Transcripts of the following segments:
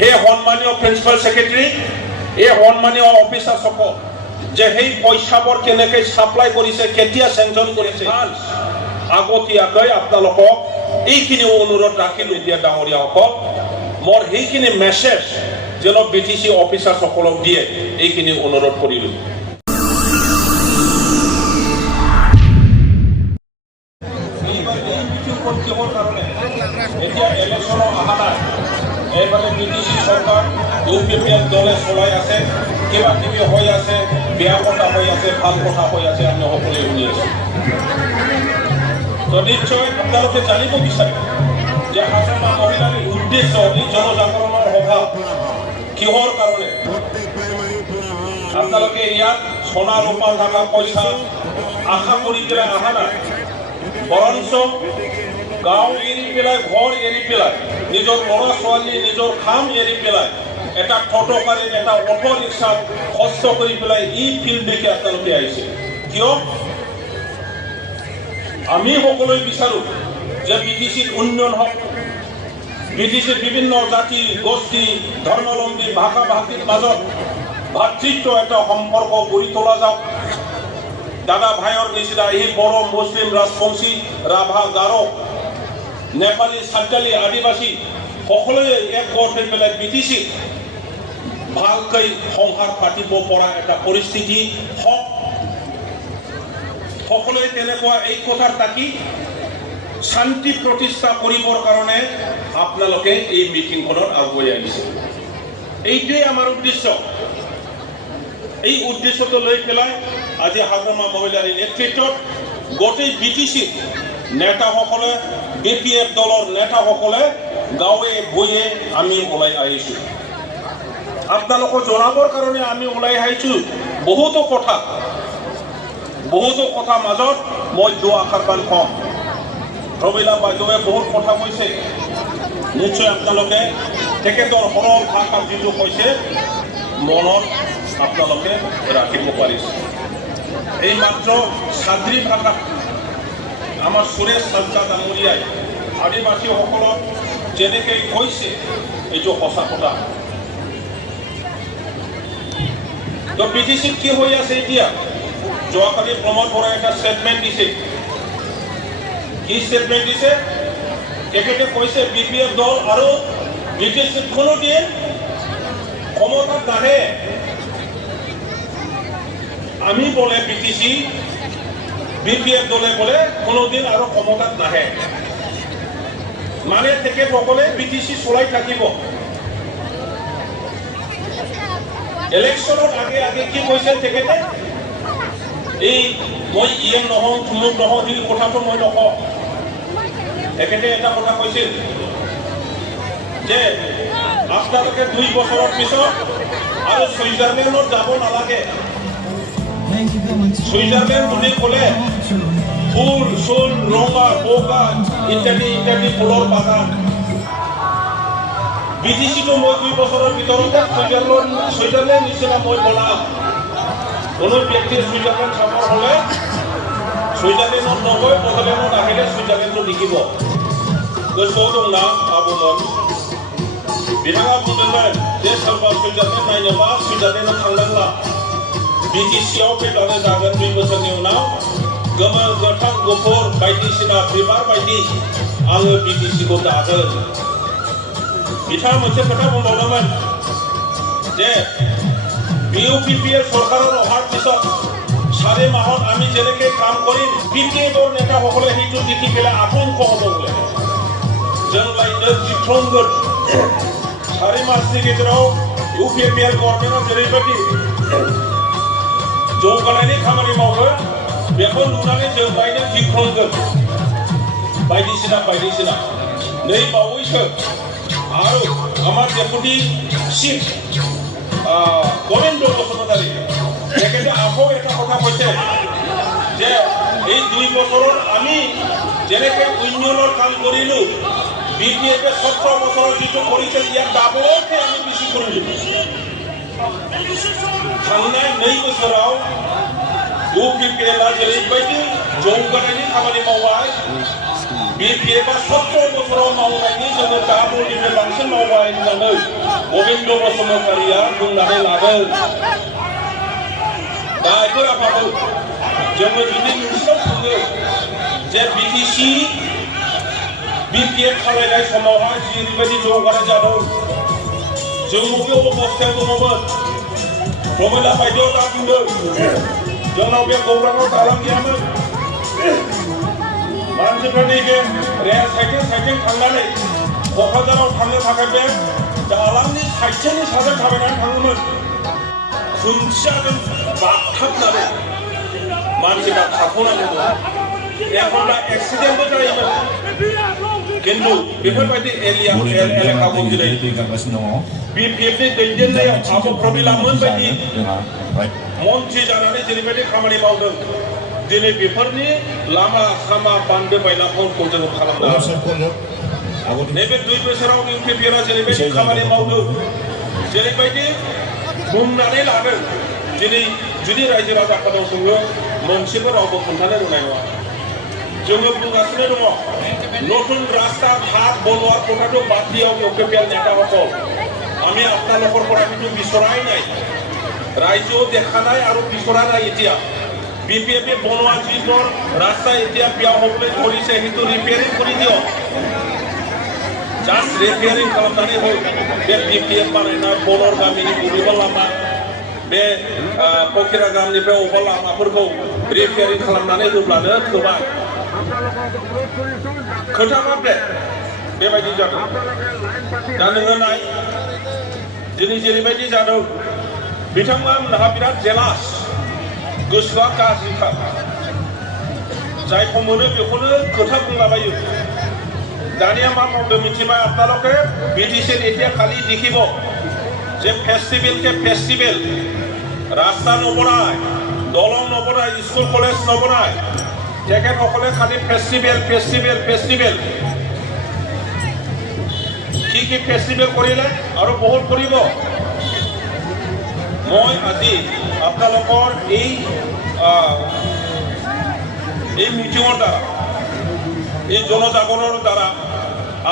हे सन्मानीय principal secretary এই সন্মানীয় অফিচাৰসকল যে সেই পইচাবোৰ কেনেকৈ সাপ্লাই কৰিছে কেতিয়া চেংচন কৰিছে আগতীয়াকৈ আপোনালোকক এইখিনি অনুৰোধ ৰাখিলোঁ দিয়া ডাঙৰীয়াসকল মোৰ সেইখিনি মেছেজ যেন BTC অফিচাৰসকলক দিয়ে এইখিনি অনুৰোধ কৰিলোঁ এতিয়া ইলেকশ্যনৰ অহা নাই এইফালে BTC চৰকাৰ UPPL দলে চলাই আছে কিবা কিবি হৈ আছে বেয়া কথা হৈ আছে ভাল কথা হৈ আছে আমি সকলোৱে শুনি আছোঁ তো নিশ্চয় আপোনালোকে জানিব বিচাৰে যে হাজোমা মহিলাৰ উদ্দেশ্য এই জনজাগৰণৰ সভা কিহৰ কাৰণে আপোনালোকে ইয়াত সোণা ৰূপা টকা পইচা আশা কৰি পেলাই অহা নাই বৰঞ্চ গাঁও এৰি পেলাই ঘৰ এৰি পেলাই নিজৰ ল'ৰা ছোৱালী নিজৰ কাম এৰি পেলাই এটা ফটোকাৰী এটা অটো ৰিক্সাত কষ্ট কৰি পেলাই এই ফিল্ড দেখি আপোনালোকে আহিছে কিয় আমি সকলোৱে বিচাৰোঁ যে BTCৰ উন্নয়ন হওক BTCৰ বিভিন্ন জাতি গোষ্ঠী ধৰ্মাৱলম্বী ভাষা ভাষীৰ মাজত ভাতৃত্ব এটা সম্পৰ্ক গঢ়ি তোলা যাওক দাদা ভাইৰ নিচিনা এই বড়ো মুছলিম ৰাজবংশী ৰাভা গাৰো নেপালী সাঁওতালী আদিবাসী সকলোৱে এক গোট হৈ পেলাই BTC ভালকৈ সংসাৰ পাতিব পৰা এটা পৰিস্থিতি হওক সকলোৱে তেনেকুৱা এই কথাৰ তাকি শান্তি প্ৰতিষ্ঠা কৰিবৰ কাৰণে আপোনালোকে এই মিটিংখনত আগুৱাই আহিছে এইটোৱেই আমাৰ উদ্দেশ্য এই উদ্দেশ্যটো লৈ পেলাই আজি হাজোমা মহিলাৰ নেতৃত্বত গোটেই BTC নেতাসকলে BPF দলৰ নেতাসকলে গাঁৱে ভূঞে আমি ওলাই আহিছোঁ আপোনালোকক জনাবৰ কাৰণে আমি ওলাই আহিছোঁ বহুতো কথা মাজত মই দুআষাৰমান কম ৰবিলা বাইদেৱে বহুত কথা কৈছে নিশ্চয় আপোনালোকে তেখেতৰ সৰল ভাষা যিটো কৈছে মনত আপোনালোকে ৰাখিব পাৰিছে এই মাত্ৰ সাদ্ৰী ভাষা আমাৰ সুৰেশ চালকা ডাঙৰীয়াই আদিবাসীসকলক যেনেকৈ কৈছে এইটো সঁচা কথা তো BTCত কি হৈ আছে এতিয়া যোৱাকালি প্ৰমোদ বৰাই এটা ষ্টেটমেণ্ট দিছে কি ষ্টেটমেণ্ট দিছে তেখেতে কৈছে BPF দল আৰু BTCত কোনো দিয়ে ক্ষমতাত নাহে আমি বলে BTC BPF দলে বলে কোনোদিন আৰু ক্ষমতাত নাহে মানে তেখেতসকলে BTC চলাই থাকিব ইলেকশ্যনৰ আগে কি কৈছে তেখেতে এই মই ইএম নহওঁ থুমুক নহওঁ সেই কথাটো মই নকওঁ তেখেতে এটা কথা কৈছিল যে আপোনালোকে 2 বছৰৰ পিছত আৰু ছুইজাৰলেণ্ডত যাব নালাগে ছুইজাৰলেণ্ড বুলি ক'লে ফুল চুল ৰঙা বগা ইত্যাদি ফুলৰ বাগান BTCটো মই 2 বছৰৰ ভিতৰতে ছুইজাৰলেণ্ড নিচিনা মই বনাম কোনো ব্যক্তিৰ ছুইজাৰলেণ্ড চাব হ'লে ছুইজাৰলেণ্ডত নগৈ বড়োলেণ্ডত আহিলে ছুইজাৰলেণ্ডটো দেখিব गोसोआव दंना आबौमोन बिथाङा बुंदोंमोन जे सोरबा सुइजारलेण्ड नायनोबा सुइजारलेण्डआव थांनांला BTCआव फैब्लानो जागोन 2 बोसोरनि उनाव गोमो गोथां गुफुर बायदिसिना बिबार बायदि आङो BTCखौ दागोन बिथाङा मोनसे खोथा बुंबावदोंमोन जे BUPPL सरकाৰৰ অহাৰ পিছত 4 মাহত আমি যেনেকৈ কাম কৰিম BPFৰ নেতাসকলে সেইটো দেখি পেলাই আতংক হ'ব বোলে जों लायनो गिख्रंगोन 4 मासनि गेजेराव UPPL गभर्नमेन्टआ जेरैबायदि जौगानायनि खामानि मावगोन बेखौ नुनानै जों लायनो गिख्रंगोन बायदिसिना नै बावैसो आरो आमार डेपुटी चिफ गोविंद बसुमतारी তেখেতে আকৌ এটা কথা কৈছে যে এই 2 বছৰত আমি যেনেকৈ উন্নয়নৰ কাম কৰিলোঁ BPF 17 বছৰৰ যিটো কৰিছে ইয়াৰ ডাবলতকৈ আমি বেছি কৰিলোঁ थांनाय 2 बोसोराव UPPLआ जेरैबायदि जौगानायनि खामानि मावबाय BPFआ 17 बोसोराव मावनायनि जोङो दा बयनिफ्राय बांसिन मावबाय होननानै गबिन्द बसुमतारिया बुंनानै लादों। दा बेफोर आफादों जोङो जुदि नोंसिनाव सोङो जे BTC BPF खालायनाय समावहाय जेरैबायदि जौगानाय जादों जों बबे अबस्थायाव दङमोन प्रमिला बायदियाव दा बुंदों जोंनाव बे गौराङाव दालां गैयामोन मानसिफ्रा नैबे रेल साइथिं थांनानै क'क्राझाराव थांनो थाखाय बे दालांनि साइथिंनि साजों थाबायनानै थाङोमोन खुन्थियाजों बागथाबनानै मानसिफ्रा थाथ'नांगौमोन एखनब्ला एक्सिडेन्टबो जायोमोन किन्तु बेफोरबायदि एलेकाखौ दिनै BPFनि दैदेननायाव आब' प्रमिलामोन बायदि मन्त्रि जानानै जेरैबायदि खामानि मावदों दिनै बेफोरनि लामा सामा बान्दो बायलाफोरखौ जोङो खालामनो नैबे 2 बोसोराव UPPआ जेरैबायदि खामानि मावदों जेरैबायदि बुंनानै लादों दिनै जुदि रायजो राजाफोरनाव सोङो मोनसेबो रावबो खोन्थानो रोंनाय नङा जोङो बुंगासिनो दङ নতুন রাস্তা ঘাট বনোৱাৰ কথাটো বাদ দিয়ক ইউপিপিএল নেতাসকল আমি আপোনালোকৰ পৰা কিন্তু বিচৰাই নাই ৰাইজেও দেখা নাই আৰু বিচৰা নাই এতিয়া BPFে বনোৱা যিবোৰ ৰাস্তা এতিয়া বেয়া হ'বলৈ ধৰিছে সেইটো ৰিপেয়াৰিং কৰি দিয়ক জাষ্ট ৰিপেয়াৰিং খালামनानै হ'ল बे BPF बानायनाय बनर गामिनि बबेबा लामा बे पकिरा गामिनिफ्राय अबेबा लामाफोरखौ रिपेयारिं खालामनानै होब्लानो थोबाय खोथा माब्रे बेबायदि जादों दा नोङो नाय दिनै जेरैबायदि जादों बिथांमोनहा बिराद जेलास गोसोआ गाज्रिखा जायखौ मोनो बेखौनो खोथा बुंलाबायो दानिया मा मावदों मिथिबाय আপোনালোকে BTCত এতিয়া খালি দেখিব যে ফেষ্টিভেল ৰাস্তা নবনায় দলং নবনায় স্কুল কলেজ নবনায় তেখেতসকলে খালি ফেষ্টিভেল কি ফেষ্টিভেল কৰিলে আৰু বহুত কৰিব মই আজি আপোনালোকৰ এই মিটিঙৰ দ্বাৰা এই জনজাগৰণৰ দ্বাৰা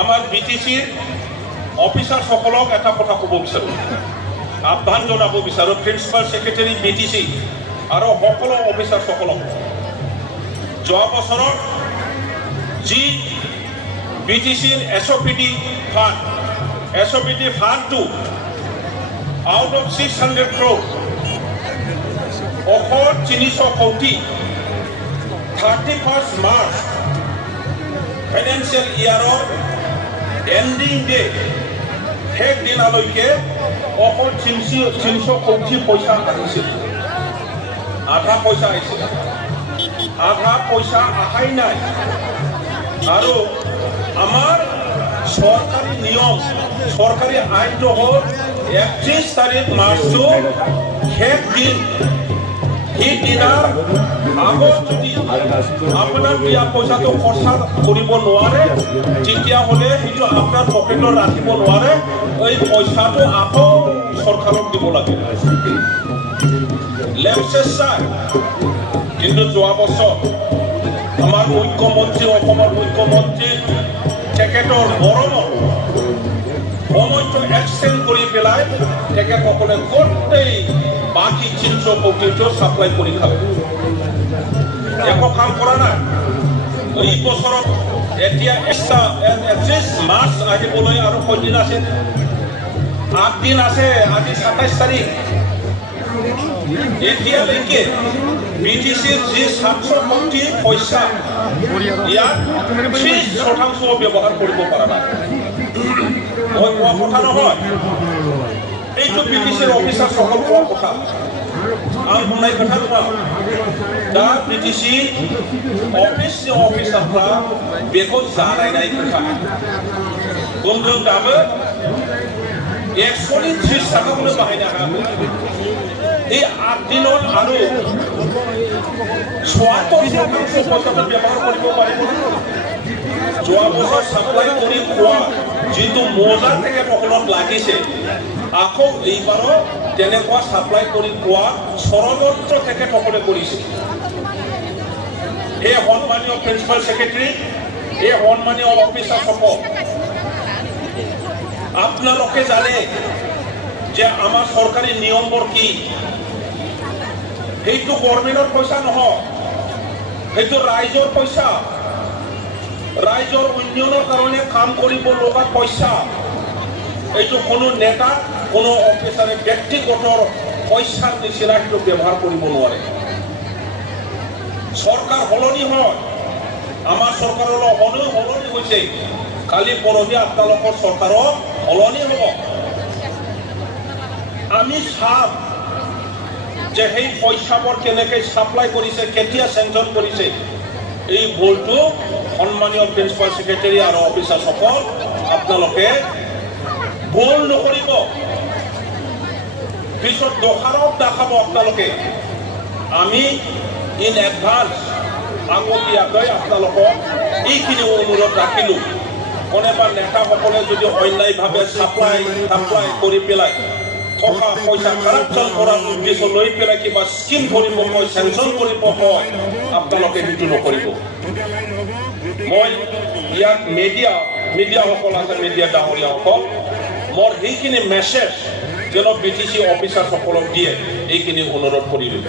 আমাৰ BTCৰ অফিচাৰসকলক এটা কথা ক'ব বিচাৰোঁ আহ্বান জনাব বিচাৰোঁ প্ৰিন্সিপাল ছেক্ৰেটাৰী BTC আৰু সকলো অফিচাৰসকলক যোৱা বছৰত যি BTCৰ SOPD ফাণ্ডটো out of 600 crore অকল 300 কোটি 31st March ফাইনেন্সিয়েল ইয়াৰৰ এণ্ডিং ডে শেষ দিনালৈকে অকল 300 কোটি পইচা আহিছিল আধা পইচা আহিছিল আধা পইচা আহাই নাই আৰু আমাৰ সৰকাৰি নিয়ম সৰকাৰি আইনটো হল 31 তাৰিখ মাৰ্চটো শেষ দিন সেই দিনাৰ আগত যদি আপোনাৰ দিয়া পইচাটো খৰচা কৰিব নোৱাৰে তেতিয়াহ'লে সেইটো আপোনাৰ পকেটত ৰাখিব নোৱাৰে এই পইচাটো আকৌ চৰকাৰক দিব লাগে লেমচেষ্টাৰ কিন্তু যোৱা বছৰ আমাৰ মুখ্যমন্ত্ৰী অসমৰ মুখ্যমন্ত্ৰী তেখেতৰ গৰমত সময়টো এক্সটেণ্ড কৰি পেলাই তেখেতসকলে গোটেই বাকী 300 কোটিটো সাপ্লাই কৰি খালে একো কাম কৰা নাই এই বছৰত এতিয়া 31 মাৰ্চ আহিবলৈ আৰু কয়দিন আছে 8 দিন আছে আজি 27 তাৰিখ এতিয়ালৈকে BTCৰ যি 700 কোটি পইচা ইয়াত 30% ব্যৱহাৰ কৰিব পৰা নাই মই কোৱা কথা নহয় এইটো BTCৰ অফিচাৰসকল কোৱা কথা आं बुंनाय खोथा नङा दा BTC अफिसनि अफिसारफ्रा बेखौ जानायनाय खोथा बुंदों दाबो 130 थाखाखौनो बाहायनो हायाखै এই 8 দিনত আৰু 76% পইচাটো ব্যৱহাৰ কৰিব পাৰিব যোৱা বছৰ সাপ্লাই কৰি খোৱা যিটো মজা থেকে সকলত লাগিছে আকৌ এইবাৰো তেনেকুৱা সাপ্লাই কৰি খোৱা ষড়যন্ত্ৰ থেকে সকলে কৰিছে এই সন্মানীয় প্ৰিন্সিপাল সেক্ৰেটাৰী এই সন্মানীয় অফিচাৰসকল আপোনালোকে জানে যে আমাৰ চৰকাৰী নিয়মবোৰ কি সেইটো গভৰ্ণমেণ্টৰ পইচা নহয় সেইটো ৰাইজৰ পইচা ৰাইজৰ উন্নয়নৰ কাৰণে কাম কৰিব লগা পইচা এইটো কোনো নেতা কোনো অফিচাৰে ব্যক্তিগত পইচাৰ নিচিনা সেইটো ব্যৱহাৰ কৰিব নোৱাৰে চৰকাৰ সলনি হয় আমাৰ চৰকাৰৰ সলনি হৈছে কালি পৰহি আপোনালোকৰ চৰকাৰৰ সলনি হ'ব আমি চাম যে সেই পইচাবোৰ কেনেকৈ ছাপ্লাই কৰিছে কেতিয়া চেংচন কৰিছে এই বলটো সন্মানীয় প্ৰিন্সিপাল ছেক্ৰেটাৰী আৰু অফিচাৰসকল আপোনালোকে ভুল নকৰিব পিছত দোষাৰোপ দেখাব আপোনালোকে আমি ইন এডভান্স আগতীয়াকৈ আপোনালোকক এইখিনি অনুৰোধ ৰাখিলোঁ কোনোবা নেতাসকলে যদি অন্যায়ভাৱে ছাপ্লাই কৰি পেলাই থকা পইচা কাৰাপশ্যন কৰাৰ উদ্দেশ্য লৈ পেলাই কিবা স্কিম কৰিব কয় চেংচন কৰিব কয় আপোনালোকে সেইটো নকৰিব মই ইয়াত মিডিয়াসকল আছে মিডিয়া ডাঙৰীয়াসকল মোৰ সেইখিনি মেছেজ যেন BTC অফিচাৰসকলক দিয়ে এইখিনি অনুৰোধ কৰিলোঁ